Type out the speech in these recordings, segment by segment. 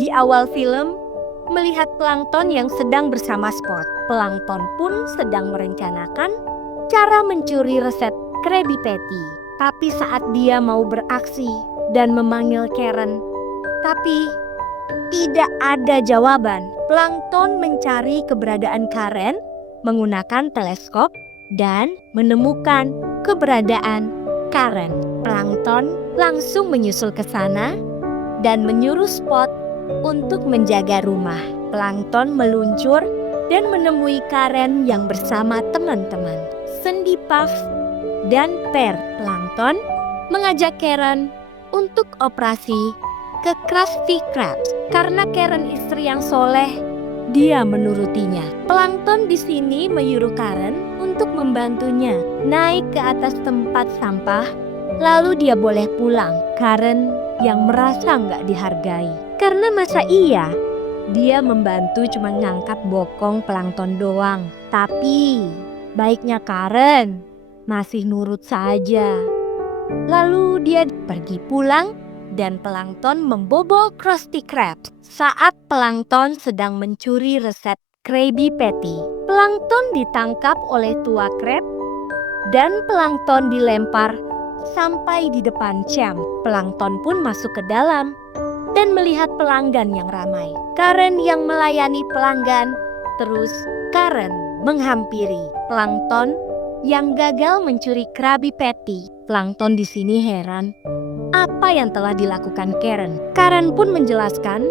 Di awal film, melihat plankton yang sedang bersama Spot. Plankton pun sedang merencanakan cara mencuri resep Krabby Patty. Tapi saat dia mau beraksi dan memanggil Karen, tapi tidak ada jawaban. Plankton mencari keberadaan Karen menggunakan teleskop dan menemukan keberadaan Karen. Plankton langsung menyusul ke sana dan menyuruh Spot untuk menjaga rumah. Plankton meluncur dan menemui Karen yang bersama teman-teman Sandy, Puff, dan Per. Plankton mengajak Karen untuk operasi ke Krusty Krab. Karena Karen istri yang soleh, dia menurutinya. Plankton di sini menyuruh Karen untuk membantunya naik ke atas tempat sampah, lalu dia boleh pulang. Karen yang merasa nggak dihargai. Karena masa iya dia membantu cuma ngangkat bokong Plankton doang. Tapi baiknya Karen masih nurut saja. Lalu dia pergi pulang dan Plankton membobol Krusty Krab saat Plankton sedang mencuri resep Krabby Patty. Plankton ditangkap oleh tua Krab dan Plankton dilempar sampai di depan Champ. Plankton pun masuk ke dalam dan melihat pelanggan yang ramai. Karen yang melayani pelanggan, terus Karen menghampiri Plankton yang gagal mencuri Krabby Patty. Plankton di sini heran apa yang telah dilakukan Karen. Karen pun menjelaskan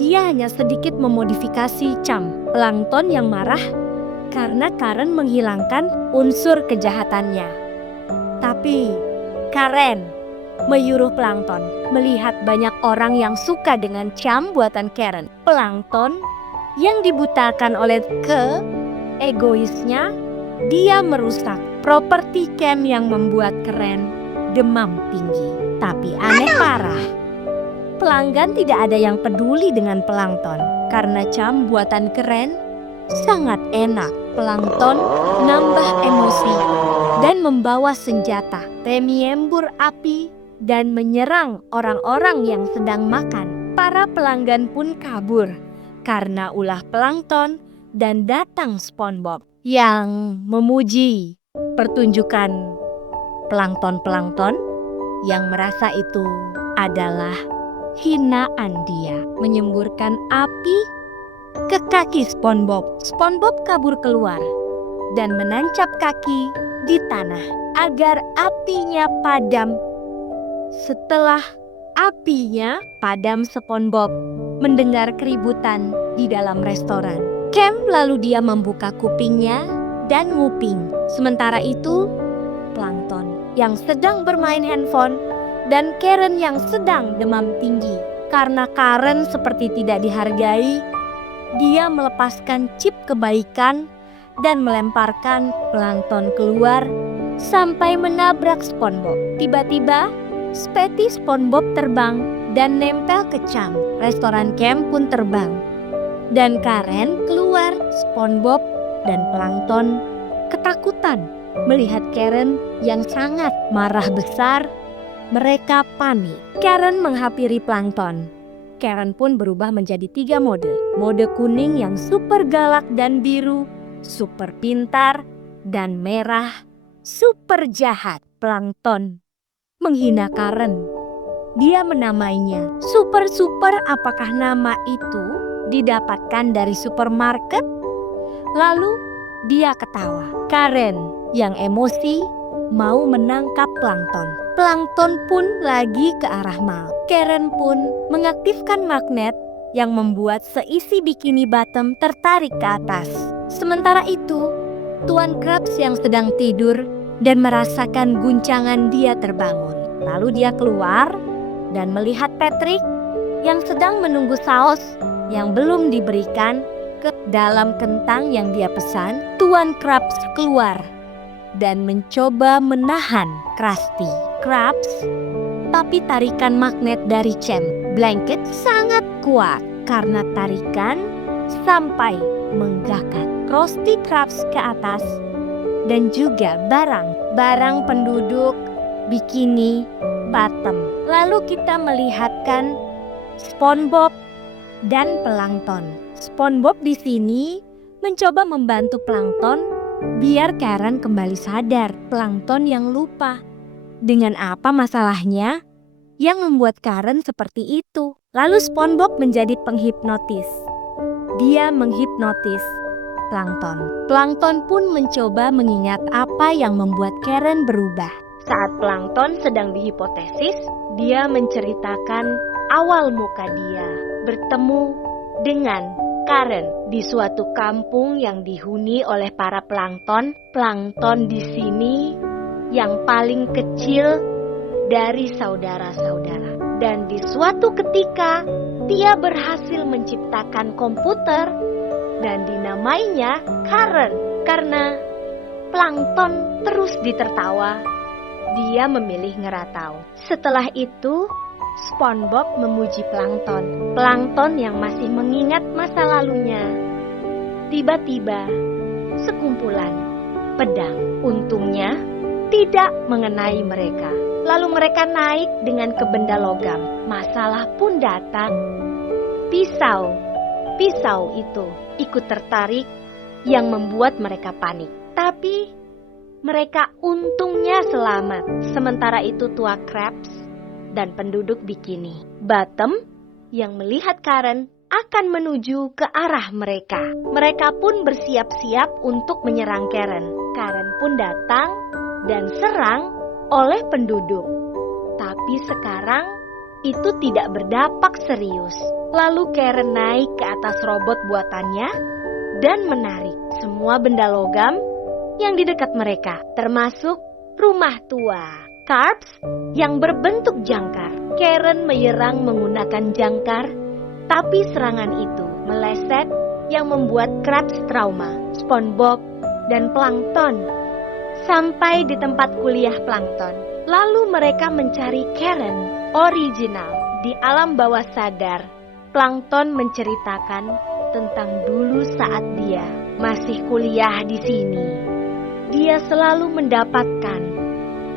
dia hanya sedikit memodifikasi Champ. Plankton yang marah karena Karen menghilangkan unsur kejahatannya. Tapi Karen menyuruh Plankton melihat banyak orang yang suka dengan Champ buatan Karen. Plankton yang dibutakan oleh egoisnya, dia merusak properti camp yang membuat Karen demam tinggi. Tapi aneh parah, pelanggan tidak ada yang peduli dengan Plankton karena Champ buatan Karen sangat enak. Plankton nambah emosi dan membawa senjata, menyembur api dan menyerang orang-orang yang sedang makan. Para pelanggan pun kabur karena ulah Plankton dan datang SpongeBob yang memuji pertunjukan plankton-plankton yang merasa itu adalah hinaan dia. Menyemburkan api ke kaki SpongeBob. SpongeBob kabur keluar dan menancap kaki di tanah agar apinya padam. Setelah apinya padam, SpongeBob mendengar keributan di dalam restoran. Camp lalu dia membuka kupingnya dan nguping. Sementara itu, Plankton yang sedang bermain handphone dan Karen yang sedang demam tinggi. Karena Karen seperti tidak dihargai, dia melepaskan chip kebaikan dan melemparkan Plankton keluar sampai menabrak SpongeBob. Tiba-tiba, sepeti SpongeBob terbang dan nempel ke Champ. Restoran camp pun terbang. Dan Karen keluar. SpongeBob dan Plankton ketakutan melihat Karen yang sangat marah besar. Mereka panik. Karen menghampiri Plankton. Karen pun berubah menjadi 3 mode. Mode kuning yang super galak dan biru, super pintar, dan merah, super jahat. Plankton menghina Karen. Dia menamainya super-super. Apakah nama itu didapatkan dari supermarket? Lalu dia ketawa. Karen yang emosi mau menangkap Plankton. Plankton pun lagi ke arah Mal. Karen pun mengaktifkan magnet yang membuat seisi bikini bottom tertarik ke atas. Sementara itu, Tuan Krabs yang sedang tidur dan merasakan guncangan dia terbangun. Lalu dia keluar dan melihat Patrick yang sedang menunggu saus yang belum diberikan ke dalam kentang yang dia pesan. Tuan Krabs keluar dan mencoba menahan Krusty Krabs, tapi tarikan magnet dari Champ Blanket sangat kuat karena tarikan sampai menggakat Krusty Krabs ke atas dan juga barang penduduk bikini bottom. Lalu kita melihatkan SpongeBob dan plankton. SpongeBob di sini mencoba membantu plankton biar Karen kembali sadar. Plankton yang lupa. Dengan apa masalahnya yang membuat Karen seperti itu? Lalu SpongeBob menjadi penghipnotis. Dia menghipnotis plankton. Plankton pun mencoba mengingat apa yang membuat Karen berubah. Saat plankton sedang dihipotesis, dia menceritakan awal muka dia bertemu dengan Karen di suatu kampung yang dihuni oleh para plankton. Plankton di sini yang paling kecil dari saudara-saudara. Dan di suatu ketika, dia berhasil menciptakan komputer dan dinamainya Karen. Karena plankton terus ditertawa, dia memilih ngeratau. Setelah itu, SpongeBob memuji plankton. Plankton yang masih mengingat masa lalunya. Tiba-tiba, sekumpulan pedang. Untungnya, tidak mengenai mereka. Lalu mereka naik dengan ke benda logam. Masalah pun datang. Pisau itu ikut tertarik yang membuat mereka panik. Tapi mereka untungnya selamat. Sementara itu tua Krabs dan penduduk Bikini Bottom yang melihat Karen akan menuju ke arah mereka. Mereka pun bersiap-siap untuk menyerang Karen. Karen pun datang dan serang oleh penduduk. Tapi sekarang itu tidak berdampak serius. Lalu Karen naik ke atas robot buatannya dan menarik semua benda logam yang di dekat mereka, termasuk rumah tua Krabs yang berbentuk jangkar. Karen menyerang menggunakan jangkar, tapi serangan itu meleset yang membuat Krabs trauma. SpongeBob dan plankton sampai di tempat kuliah plankton. Lalu mereka mencari Karen original. Di alam bawah sadar, plankton menceritakan tentang dulu saat dia masih kuliah di sini. Dia selalu mendapatkan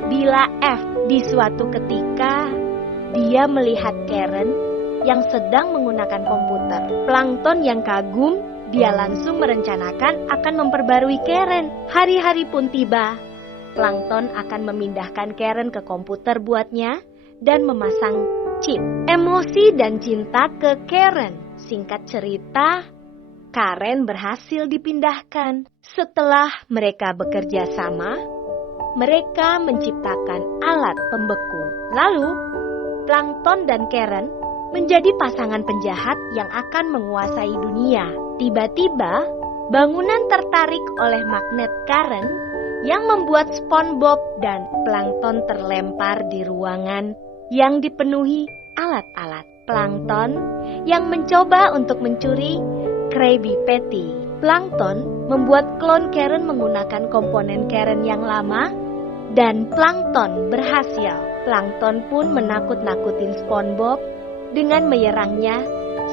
bila F. Di suatu ketika, dia melihat Karen yang sedang menggunakan komputer. Plankton yang kagum, dia langsung merencanakan akan memperbarui Karen. Hari-hari pun tiba. Plankton akan memindahkan Karen ke komputer buatnya dan memasang chip. Emosi dan cinta ke Karen. Singkat cerita, Karen berhasil dipindahkan. Setelah mereka bekerja sama, mereka menciptakan alat pembeku. Lalu, Plankton dan Karen menjadi pasangan penjahat yang akan menguasai dunia. Tiba-tiba, bangunan tertarik oleh magnet Karen yang membuat SpongeBob dan Plankton terlempar di ruangan yang dipenuhi alat-alat. Plankton yang mencoba untuk mencuri Krabby Patty. Plankton membuat klon Karen menggunakan komponen Karen yang lama dan Plankton berhasil. Plankton pun menakut-nakutin SpongeBob dengan menyerangnya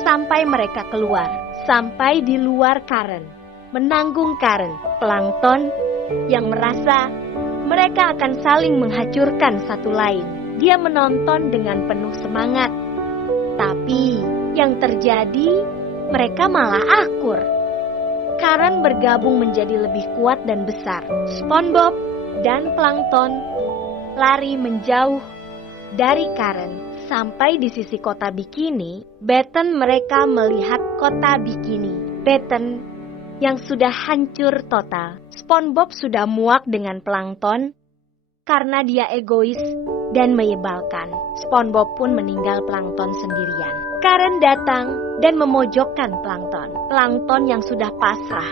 sampai mereka keluar. Sampai di luar Karen, menanggung Karen. Plankton yang merasa mereka akan saling menghancurkan satu lain. Dia menonton dengan penuh semangat. Tapi yang terjadi, mereka malah akur. Karen bergabung menjadi lebih kuat dan besar. SpongeBob dan Plankton lari menjauh dari Karen. Sampai di sisi kota Bikini, Bottom mereka melihat kota Bikini. Bottom yang sudah hancur total. SpongeBob sudah muak dengan Plankton karena dia egois dan menyebalkan. SpongeBob pun meninggal Plankton sendirian. Karen datang dan memojokkan Plankton. Plankton yang sudah pasrah,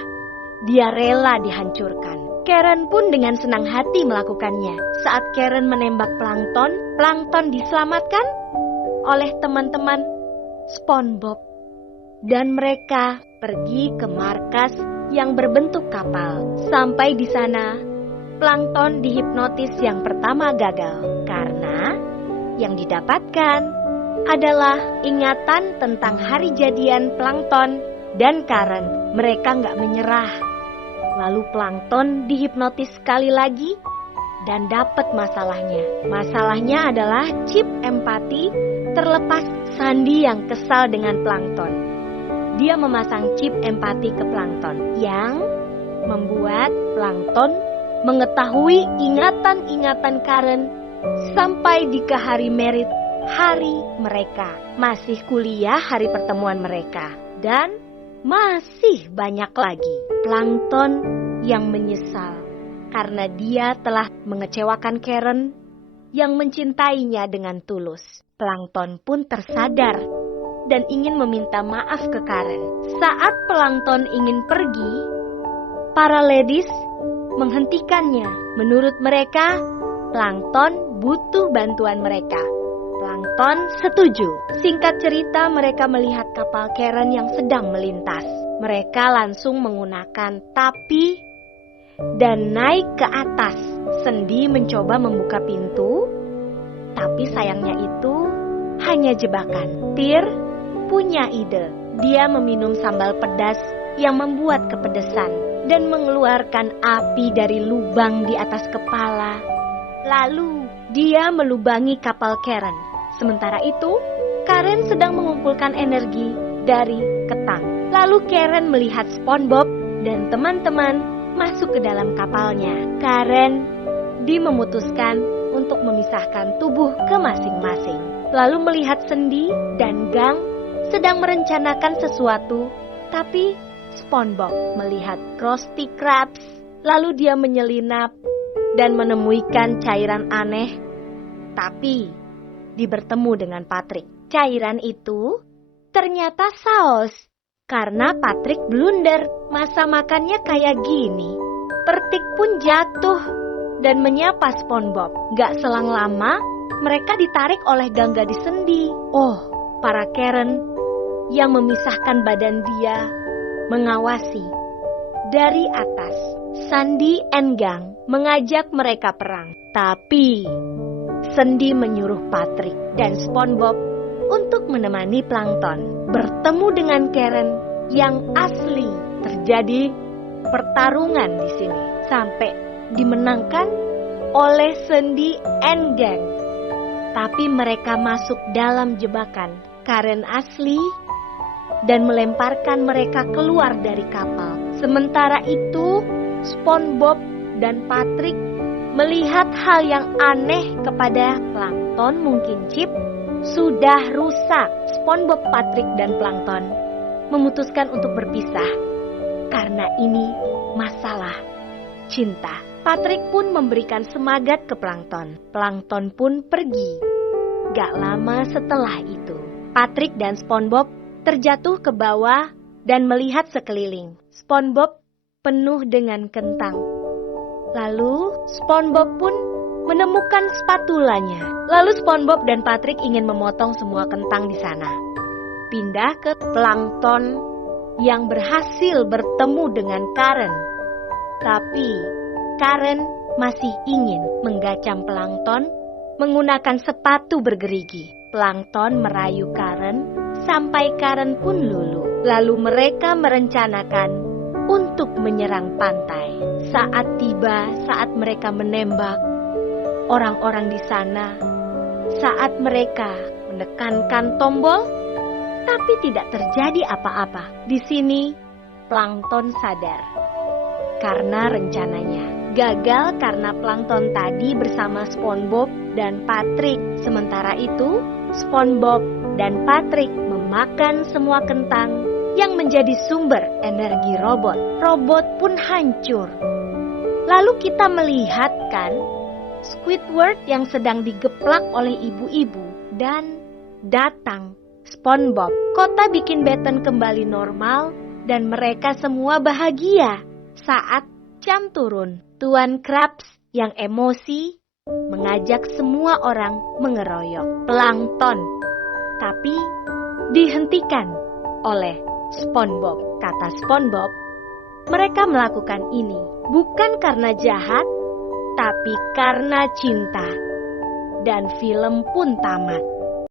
dia rela dihancurkan. Karen pun dengan senang hati melakukannya. Saat Karen menembak Plankton, Plankton diselamatkan oleh teman-teman SpongeBob. Dan mereka pergi ke markas yang berbentuk kapal. Sampai di sana, Plankton dihipnotis yang pertama gagal. Karena yang didapatkan adalah ingatan tentang hari jadian Plankton dan Karen. Mereka nggak menyerah. Lalu Plankton dihipnotis sekali lagi dan dapat masalahnya. Masalahnya adalah chip empati terlepas. Sandy yang kesal dengan Plankton. dia memasang chip empati ke plankton yang membuat plankton mengetahui ingatan-ingatan Karen sampai di ke hari merit, hari mereka. Masih kuliah hari pertemuan mereka. Dan masih banyak lagi plankton yang menyesal karena dia telah mengecewakan Karen yang mencintainya dengan tulus. Plankton pun tersadar dan ingin meminta maaf ke Karen. Saat plankton ingin pergi, para ladies menghentikannya. Menurut mereka, plankton butuh bantuan mereka. Plankton setuju. Singkat cerita, mereka melihat kapal Karen yang sedang melintas. Mereka langsung menggunakan tapi dan naik ke atas. Sandy mencoba membuka pintu, tapi sayangnya itu hanya jebakan. Tir punya ide. Dia meminum sambal pedas yang membuat kepedesan dan mengeluarkan api dari lubang di atas kepala. Lalu dia melubangi kapal Karen. Sementara itu, Karen sedang mengumpulkan energi dari ketang. Lalu Karen melihat SpongeBob dan teman-teman masuk ke dalam kapalnya. Karen memutuskan untuk memisahkan tubuh ke masing-masing. Lalu melihat Sandy dan Gang sedang merencanakan sesuatu, tapi SpongeBob melihat Krusty Krabs. Lalu dia menyelinap dan menemukan cairan aneh, tapi dia bertemu dengan Patrick. Cairan itu ternyata saus. Karena Patrick blunder, masa makannya kayak gini. Patrick pun jatuh dan menyapa SpongeBob. Gak selang lama, mereka ditarik oleh Gang Gadis Sandy. Oh, para Karen yang memisahkan badan dia mengawasi dari atas. Sandy and Gang mengajak mereka perang, tapi Sandy menyuruh Patrick dan SpongeBob untuk menemani plankton bertemu dengan Karen yang asli. Terjadi pertarungan di sini sampai dimenangkan oleh Sandy and Gang. Tapi mereka masuk dalam jebakan Karen asli dan melemparkan mereka keluar dari kapal. Sementara itu, SpongeBob dan Patrick melihat hal yang aneh kepada plankton. Mungkin chip sudah rusak. SpongeBob, Patrick, dan plankton memutuskan untuk berpisah karena ini masalah cinta. Patrick pun memberikan semangat ke plankton. Plankton pun pergi. Gak lama setelah itu, Patrick dan SpongeBob terjatuh ke bawah dan melihat sekeliling. SpongeBob penuh dengan kentang. Lalu SpongeBob pun menemukan spatulanya. Lalu SpongeBob dan Patrick ingin memotong semua kentang di sana. Pindah ke plankton yang berhasil bertemu dengan Karen. Tapi Karen masih ingin menggacam plankton menggunakan sepatu bergerigi. Plankton merayu Karen sampai Karen pun luluh. Lalu mereka merencanakan untuk menyerang pantai. Saat mereka menembak orang-orang di sana, saat mereka menekankan tombol, tapi tidak terjadi apa-apa. Di sini, plankton sadar karena rencananya gagal karena plankton tadi bersama SpongeBob dan Patrick. Sementara itu, SpongeBob dan Patrick memakan semua kentang yang menjadi sumber energi robot. Robot pun hancur. Lalu kita melihat kan Squidward yang sedang digeplak oleh ibu-ibu dan datang SpongeBob. Kota Bikin Baton kembali normal dan mereka semua bahagia. Saat jam turun, Tuan Krabs yang emosi mengajak semua orang mengeroyok plankton. Tapi dihentikan oleh SpongeBob. Kata SpongeBob, mereka melakukan ini bukan karena jahat, tapi karena cinta. Dan film pun tamat.